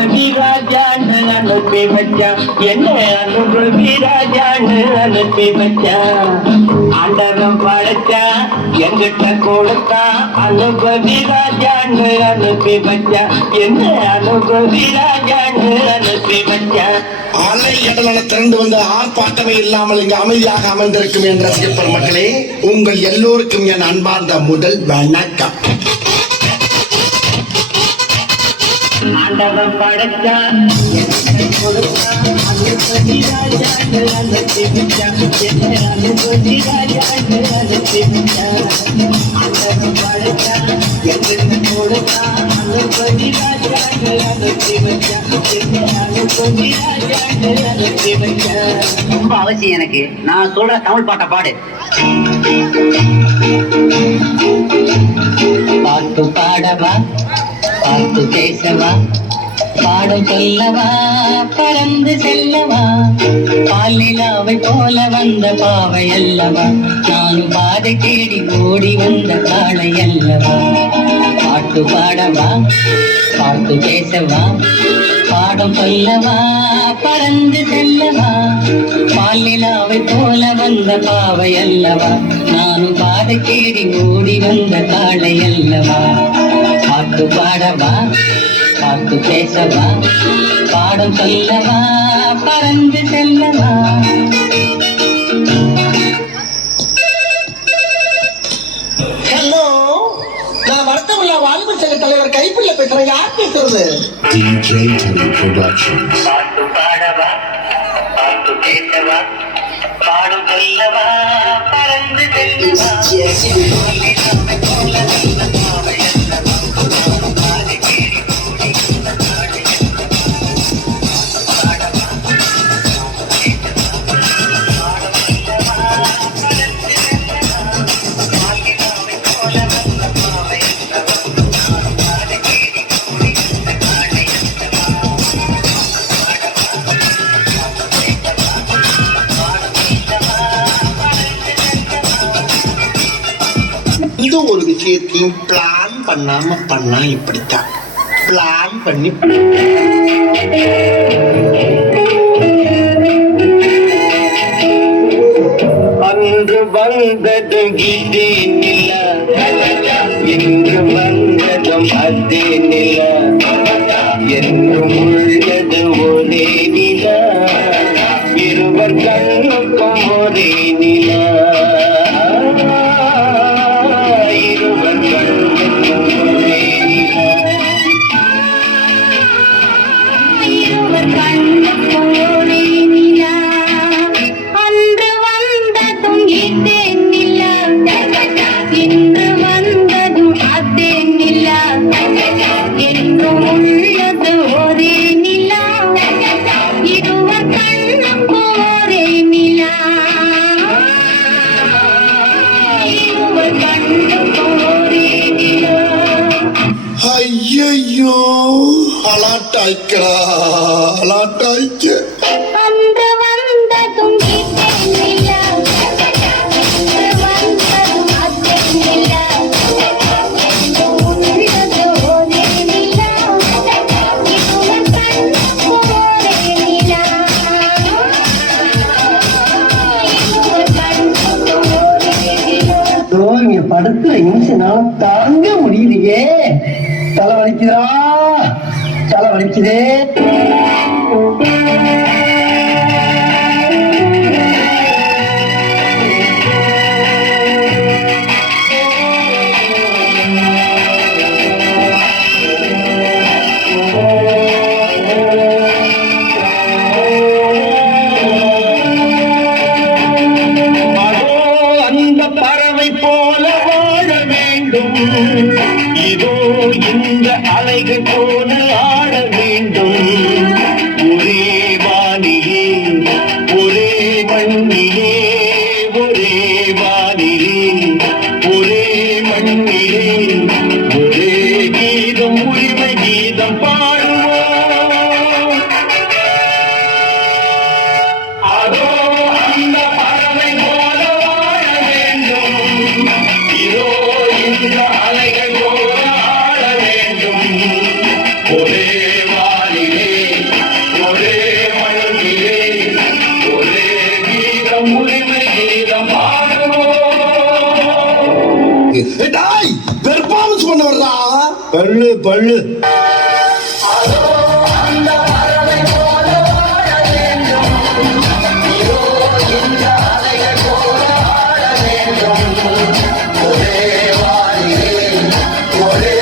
அனுபவி ராஜான்னு அனுப்பி வச்சான், என்ன அனுபவி ராஜான்னு அனுப்பி வச்சான். ஆண்டவன் படைச்சான், எங்கிட்ட கொடுத்தான், அனுபவி ராஜான்னு அனுப்பி வச்சான், என்ன அனுபவி ராஜான்னு அனுப்பி வச்சான். அலை கடலான திரண்டு வந்து ஆர்ப்பாட்டமே இல்லாமல் இங்கு அமைதியாக அமர்ந்திருக்கும் என் ரசிக பெருமக்களே, உங்கள் எல்லோருக்கும் என் அன்பார்ந்த முதல் வணக்கம். ஆண்டவன் படைச்சான், கொடுத்தான், அனுபவி ராஜான்னு அனுப்பி வச்சான், என்ன அனுபவி ராஜான்னு அனுப்பி வச்சான். ஆண்டவன் படைச்சான், எங்கிட்ட கொடுத்தான், அனுபவி ராஜான்னு அனுப்பி வச்சான், என்ன அனுபவி ராஜான்னு அனுப்பி வச்சான். ரொம்ப அவசியம் எனக்கு. நான் சொல்ற தமிழ் பாட்டை பாடு. பாட்டு பாடவா, பாட்டு பேசவா, பாடம் சொல்லவா, பறந்து செல்லவா, பாலிலாவை போல வந்த பாவை அல்லவா, நானும் பாதை தேடி ஓடி வந்த காளை அல்லவா. பாட்டு பாடவா, பாட்டு பேசவா, பாடம் சொல்லவா, பறந்து செல்லவா, பாலிலாவை போல வந்த பாவை அல்லவா, நானும் பாதை தேடி ஓடி வந்த காளை அல்லவா. பாட்டு பாடவா, பாட்டு பேசவா, பாடம் சொல்லவா, பறந்து செல்லவா. ஹலோ, நான் வருத்தமில்லா வாலிபர் சங்க தலைவர் கைப்பிள்ள பேசுறேன். யார் பேசுறது? DJ Teddy Productions. பாட்டு பாடவா, பாட்டு பேசவா, பாடம் சொல்லவா, பறந்து செல்லவா. இந்த ஒரு விஷயத்தையும் பிளான் பண்ணாம பண்ணா இப்படித்தான். பிளான் பண்ணி அன்று வந்ததும் இதே நில, இன்று வந்ததும் அதே நில, என்றும் உள்ளது ஒரே நில, இருவர் கண்ணுக்கும் ஒரே நில, இருவர் கண்ணுக்கும் ஒரே நில, இருவர் கண்ணுக்கும் ஒரே நில. அன்று வந்ததும் இதே நில, இன்று வந்ததும் அதே நில, என்றும் உள்ளது ஒரே நில, இருவர் கண்ணுக்கும் ஒரே நில, இருவர் கண்ணுக்கும் ஒரே நில. ஐயோ அலாட்டாய்க்கடா, அலாட்டாய்க்க. அன்று வந்ததும் இதே நில, இன்று வந்ததும் அதே நில, என்றும் உள்ளது ஒரே நில, இருவர் கண்ணுக்கும் ஒரே நில, இருவர் கண்ணுக்கும் ஒரே நில. இங்க படுத்துற நிமிஷம் தாங்க முடியலையே. தலை வலிக்குதா, தலை வலிக்குதே. அந்த பறவை போல வாழ வேண்டும், இதோ இந்த அலைகள் போல ஆட வேண்டும். இருக்கு. டேய் பெர்ஃபார்மன்ஸ் பண்ண வர்றா. பல்லு பல்லு ஒரே